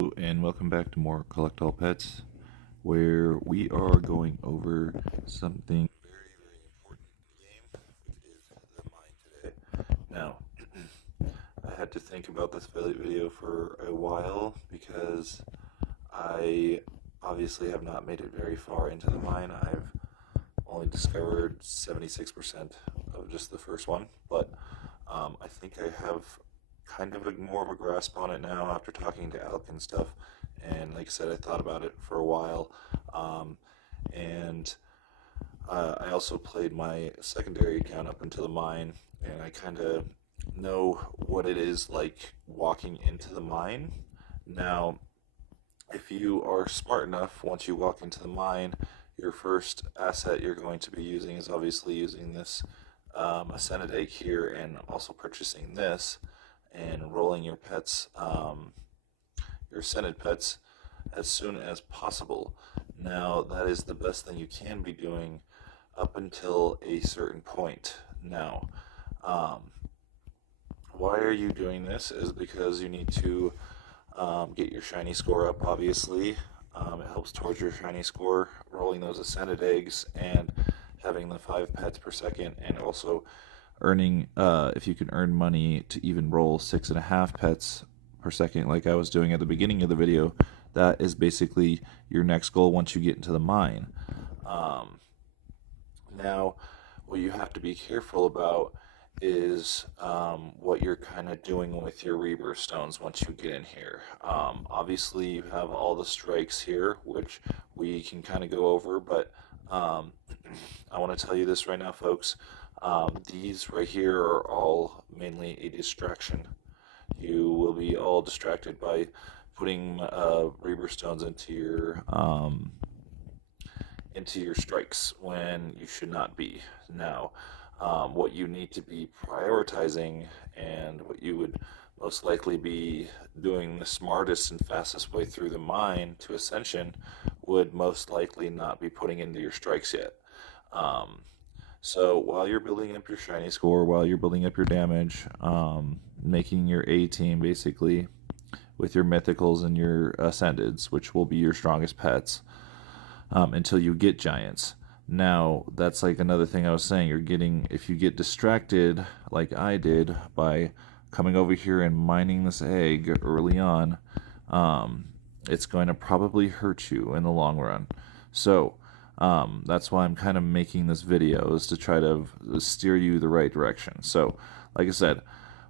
And welcome back to more Collect All Pets, where we are going over something very, very important in the game, which is the mine today. Now, I had to think about this video for a while because I obviously have not made it very far into the mine. I've only discovered 76% of just the first one, but I think I have kind of more of a grasp on it now after talking to Alec and stuff. And like I said, I thought about it for a while. And I also played my secondary account up into the mine, and I kind of know what it is like walking into the mine. Now, if you are smart enough, once you walk into the mine, your first asset you're going to be using is obviously using this Ascended Egg here, and also purchasing this and rolling your pets, your Ascended pets, as soon as possible. Now, that is the best thing you can be doing up until a certain point. Now, why are you doing this? Is because you need to get your shiny score up, obviously. It helps towards your shiny score, rolling those Ascended Eggs and having the 5 pets per second, and also earning, if you can earn money to even roll 6.5 pets per second, like I was doing at the beginning of the video. That is basically your next goal once you get into the mine. Now, what you have to be careful about is what you're kind of doing with your rebirth stones once you get in here. Obviously, you have all the strikes here, which we can kind of go over, but I want to tell you this right now, folks. These right here are all mainly a distraction. You will be all distracted by putting rebirth stones into your strikes when you should not be. Now, what you need to be prioritizing, and what you would most likely be doing the smartest and fastest way through the mine to Ascension, would most likely not be putting into your strikes yet. So while you're building up your shiny score, while you're building up your damage, making your A team basically with your mythicals and your ascendeds, which will be your strongest pets, until you get giants. Now, that's like another thing I was saying. If you get distracted, like I did, by coming over here and mining this egg early on, it's going to probably hurt you in the long run. So, that's why I'm kind of making this video, is to try to steer you the right direction. So, like I said,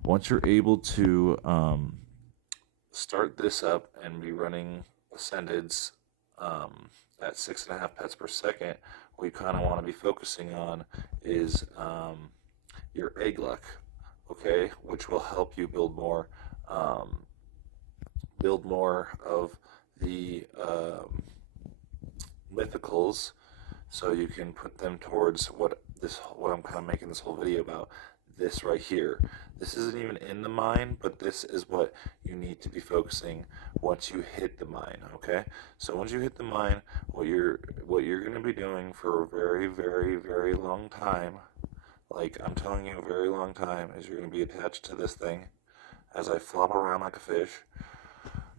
once you're able to start this up and be running Ascendeds at 6.5 pets per second, what you kind of want to be focusing on is your egg luck, okay, which will help you build more of the mythicals, so you can put them towards what I'm kind of making this whole video about. This right here. This isn't even in the mine, but this is what you need to be focusing once you hit the mine, okay? So once you hit the mine, what you're going to be doing for a very, very, very long time, like I'm telling you, a very long time, is you're going to be attached to this thing as I flop around like a fish.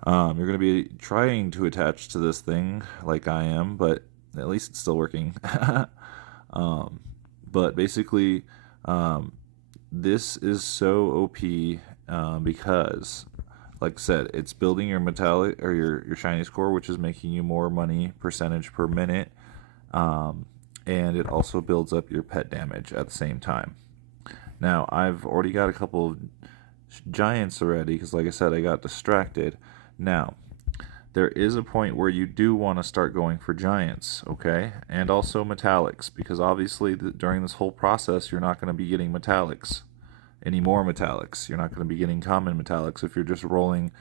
You're going to be trying to attach to this thing like I am, but at least it's still working. But basically, this is so OP because, like I said, it's building your metallic or your shiny score, which is making you more money percentage per minute, and it also builds up your pet damage at the same time. Now, I've already got a couple of giants already because, like I said, I got distracted. Now, there is a point where you do want to start going for giants, okay? And also metallics, because obviously during this whole process, you're not going to be getting metallics, any more metallics. You're not going to be getting common metallics if you're just rolling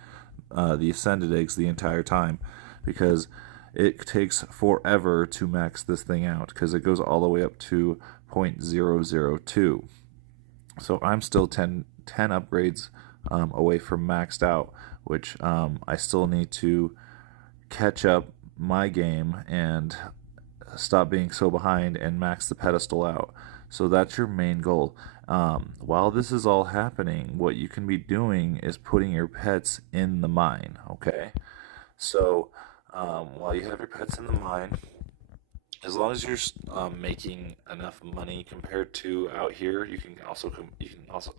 the Ascended Eggs the entire time, because it takes forever to max this thing out, because it goes all the way up to 0.002. So I'm still 10 upgrades away from maxed out, which I still need to catch up my game and stop being so behind and max the pedestal out. So that's your main goal. While this is all happening, what you can be doing is putting your pets in the mine, okay? So while you have your pets in the mine, as long as you're making enough money compared to out here, you can also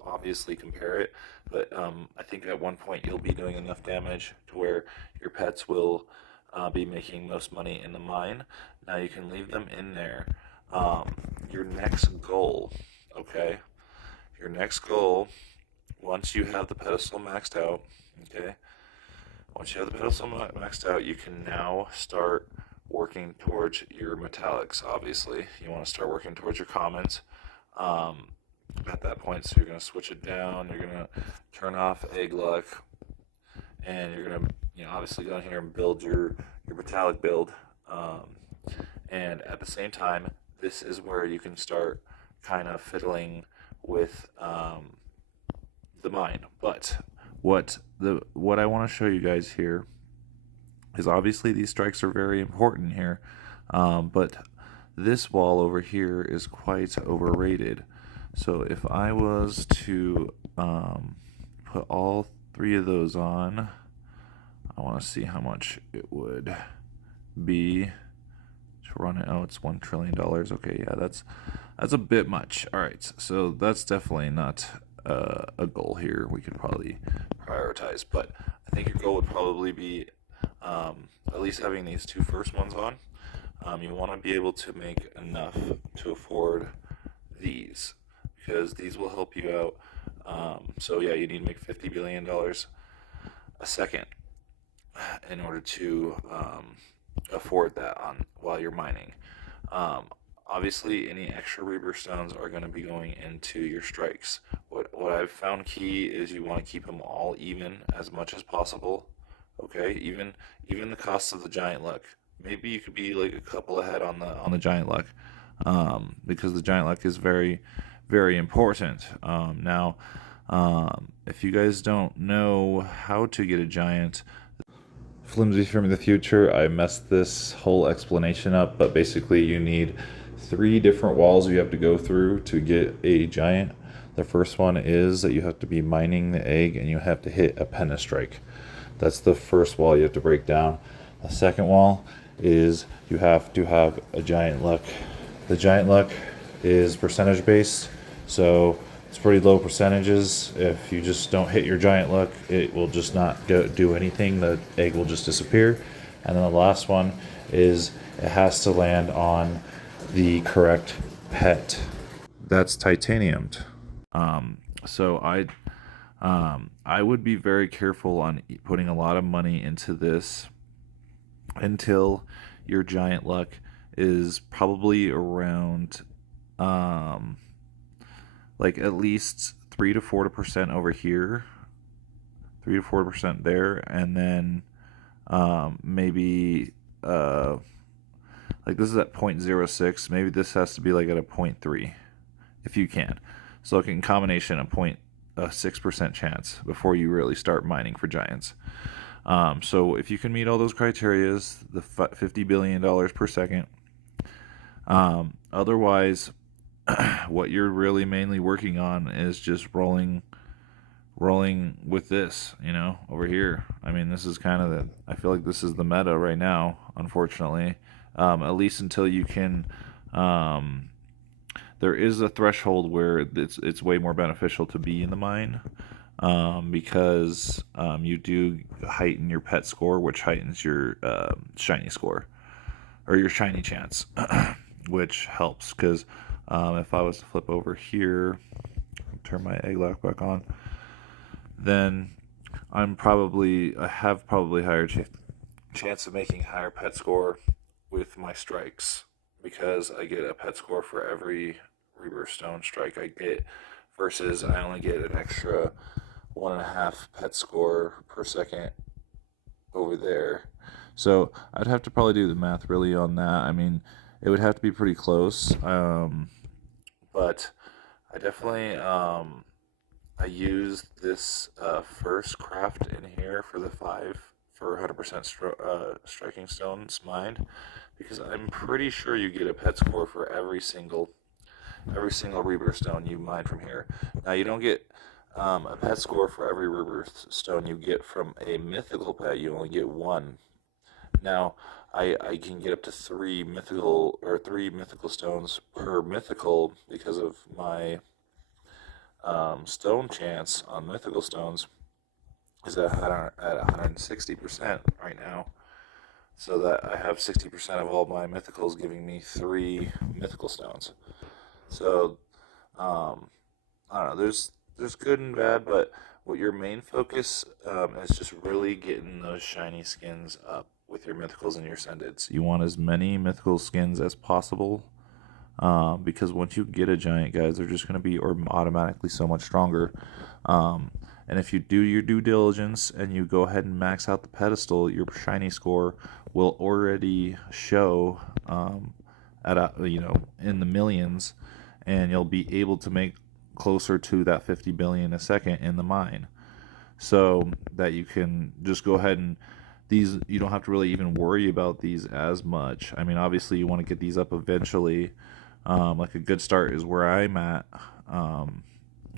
obviously compare it. But I think at one point you'll be doing enough damage to where your pets will be making most money in the mine. Now you can leave them in there. Your next goal, okay? Your next goal, once you have the pedestal maxed out, okay? Once you have the pedestal maxed out, you can now start working towards your metallics. Obviously, you want to start working towards your commons. Um, at that point, so you're going to switch it down. You're going to turn off egg luck, and you're going to, obviously go in here and build your metallic build. And at the same time, this is where you can start kind of fiddling with the mine. But what I want to show you guys here is obviously these strikes are very important here, but this wall over here is quite overrated. So if I was to put all three of those on, I want to see how much it would be to run it. Oh, it's $1 trillion. Okay, yeah, that's a bit much. All right, so that's definitely not a goal here. We could probably prioritize, but I think your goal would probably be at least having these two first ones on. You want to be able to make enough to afford these, because these will help you out. So yeah, you need to make $50 billion a second in order to afford that on while you're mining. Obviously, any extra Reaper stones are going to be going into your strikes. What I've found key is you want to keep them all even as much as possible. Okay, even the cost of the giant luck. Maybe you could be like a couple ahead on the giant luck, because the giant luck is very, very important. Now, if you guys don't know how to get a giant, Flimsy from the future, I messed this whole explanation up, but basically you need 3 different walls you have to go through to get a giant. The first one is that you have to be mining the egg and you have to hit a pentastrike. That's the first wall you have to break down. The second wall is you have to have a giant luck. The giant luck is percentage based, so it's pretty low percentages. If you just don't hit your giant luck, it will just not do anything. The egg will just disappear. And then the last one is it has to land on the correct pet. That's titaniumed. So I would be very careful on putting a lot of money into this until your giant luck is probably around like at least 3 to 4% over here, 3 to 4% there, and then maybe like this is at 0.06. Maybe this has to be like at a 0.3 if you can. So like in combination a 6% chance before you really start mining for giants. So if you can meet all those criterias, the $50 billion per second. Otherwise, what you're really mainly working on is just rolling with this, over here. I mean, this is kind of I feel like this is the meta right now, unfortunately. At least until you can, there is a threshold where it's way more beneficial to be in the mine, because you do heighten your pet score, which heightens your shiny score, or your shiny chance, which helps, because if I was to flip over here, turn my egg lock back on, then I have probably higher chance of making higher pet score with my strikes, because I get a pet score for every Reaper Stone strike I get, versus I only get an extra 1.5 pet score per second over there. So I'd have to probably do the math really on that. I mean, it would have to be pretty close. But I definitely I used this first craft in here for the 100% striking stones mined, because I'm pretty sure you get a pet score for every single Reaper stone you mine from here. Now you don't get A pet score for every river stone you get from a mythical pet, you only get one. Now, I can get up to three mythical stones per mythical because of my stone chance on mythical stones is at 160% right now. So that I have 60% of all my mythicals giving me three mythical stones. So I don't know. There's good and bad, but what your main focus is just really getting those shiny skins up with your mythicals and your ascendeds. You want as many mythical skins as possible, because once you get a giant, guys, they're just going to be automatically so much stronger. And if you do your due diligence and you go ahead and max out the pedestal, your shiny score will already show at in the millions, and you'll be able to make closer to that 50 billion a second in the mine, so that you can just go ahead and these you don't have to really even worry about these as much. I mean, obviously you want to get these up eventually. Like a good start is where I'm at,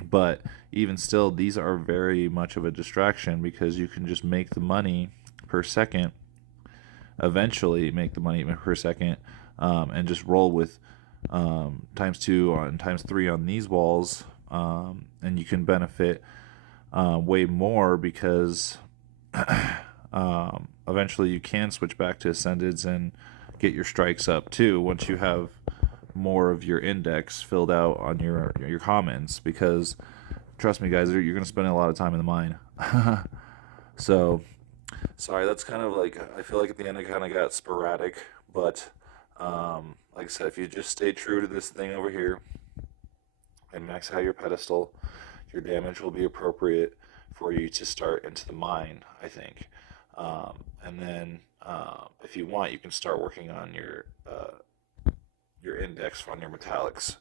but even still, these are very much of a distraction because you can just make the money per second, eventually make the money per second, and just roll with times two and times three on these walls, and you can benefit way more because eventually you can switch back to ascendeds and get your strikes up too once you have more of your index filled out on your commons, because trust me guys, you're going to spend a lot of time in the mine. So sorry, that's kind of like, I feel like at the end I kind of got sporadic, but like I said, if you just stay true to this thing over here and max out your pedestal, your damage will be appropriate for you to start into the mine, I think. And then if you want, you can start working on your index on your metallics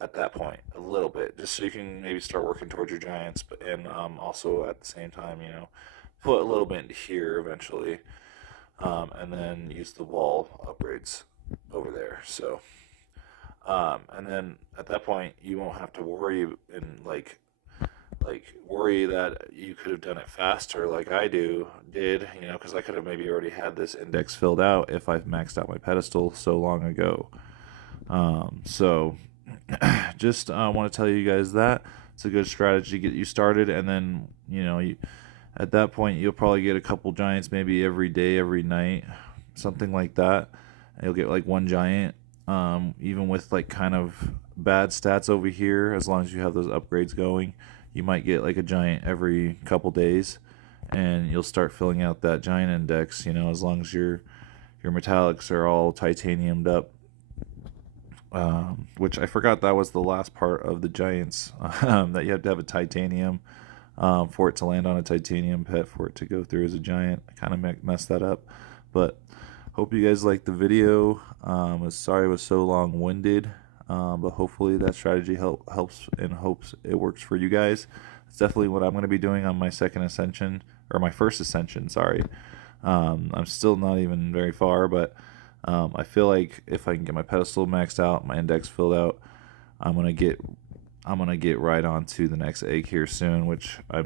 at that point a little bit, just so you can maybe start working towards your giants, but and also at the same time, put a little bit into here eventually, and then use the wall upgrades over there. So, and then at that point, you won't have to worry and worry that you could have done it faster like I did, because I could have maybe already had this index filled out if I've maxed out my pedestal so long ago. So just want to tell you guys that it's a good strategy to get you started, and then at that point you'll probably get a couple giants maybe every day, every night, something like that. And you'll get like one giant, even with like kind of bad stats over here. As long as you have those upgrades going, you might get like a giant every couple days, and you'll start filling out that giant index, as long as your metallics are all titaniumed up. Which I forgot that was the last part of the giants, that you have to have a titanium for it to land on a titanium pet for it to go through as a giant. I kind of messed that up, but hope you guys liked the video. Sorry it was so long-winded, but hopefully that strategy helps and hopes it works for you guys. It's definitely what I'm going to be doing on my second ascension, or my first ascension, sorry. I'm still not even very far, but I feel like if I can get my pedestal maxed out, my index filled out, I'm gonna get right on to the next egg here soon, which I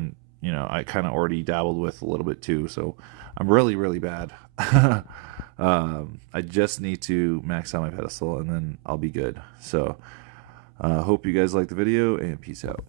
kind of already dabbled with a little bit too. So I'm really bad. I just need to max out my pedestal and then I'll be good. So hope you guys like the video, and peace out.